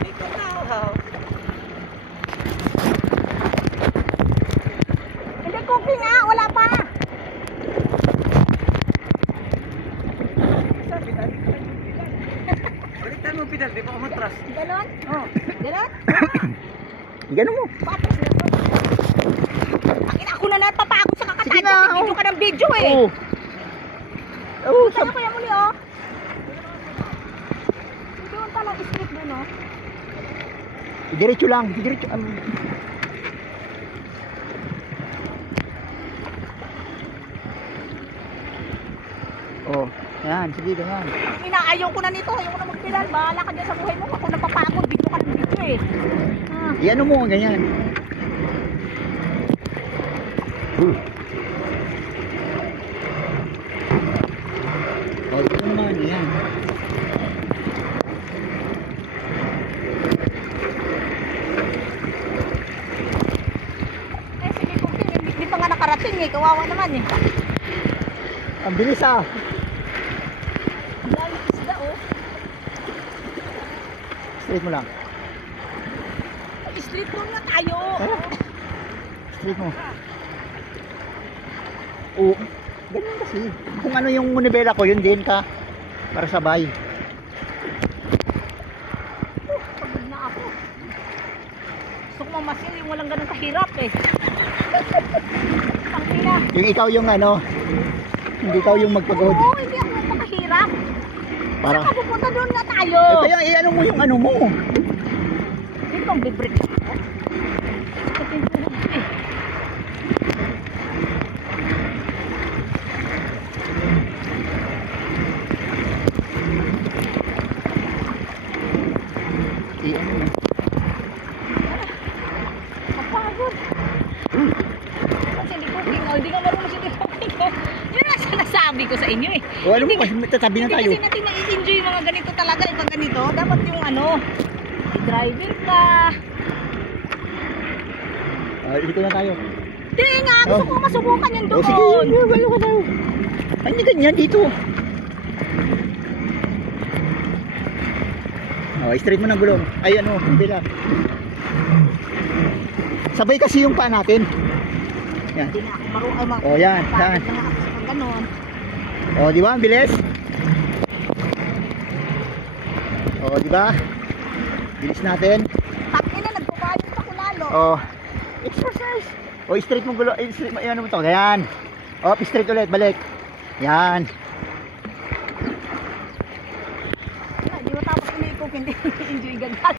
Ikot na. Oh. Hindi cooking nga, wala pa. Baliktad mo pedal, di ba umatras? Ganon? Oh. Ganon? Gano'n mo. Patras na to. Akin ako na napapagod sa Sige kakatay. na, Kasi video ka ng video eh. Oo. Oo, Saan ako yan muli oh? Doon talang split doon oh. diretso lang, diretso. Oh, yan, sige, ganyan. Inaayaw ko na nito. Ayaw ko na magpilal. Bahala ka dyan sa buhay mo. Ako napapagod. Video ka ng video eh. Ah. Iyan mo, ganyan. Oh, ito naman, yan. Eh, sige cooking. Hindi pa nga nakarating eh. Kawawa naman eh. Ang bilis ah. Ang daming isda oh. Straight mo lang. Ay, split doon nga tayo. Straight mo. Oo. Ganyan kasi. Kung ano yung munibela ko, yun din ka. Para sabay. Pagod na ako. Gusto ko mamasil yung walang ganun kahirap eh. Tangina. Yung ikaw yung ano, hindi ikaw yung magpagod. Oo, hindi ako makahirap. Para, Saan ka pupunta doon nga tayo? kaya ano mo yung ano mo. Dito ang bibrik ako. Ito yung tulog eh. Ano mo. Kapagod. Kasi hindi cooking oh. Hindi ka marunong sa cooking oh. Yun ang sinasabi ko sa inyo eh. O ano mo, kasi tatabi na Hindi tayo. kasi natin na-enjoy yung mga ganito talaga. Yung mga ganito, dapat yung ano, may driver ka. Dito na tayo. Hindi nga, gusto ko masubukan yung doon. O sige, wala ka daw. Ay, hindi ganyan dito. Oh, straight mo ng gulong. Ay ano, bila. Sabay kasi yung paa natin. Yan. Hindi na ako marunong. Oh, yan, yan. Bakit na nga ako sa ganon? Oh, di ba? Ang bilis. Oh, di ba? Bilis natin. Takin na, nagbabayad pa ko lalo. Oh, exercise. Oh, straight mo gulong. Straight mo, ano mo to? Yan. Oh, straight ulit, balik. Yan. Hindi mo tapos ini-cook, hindi enjoy ganda.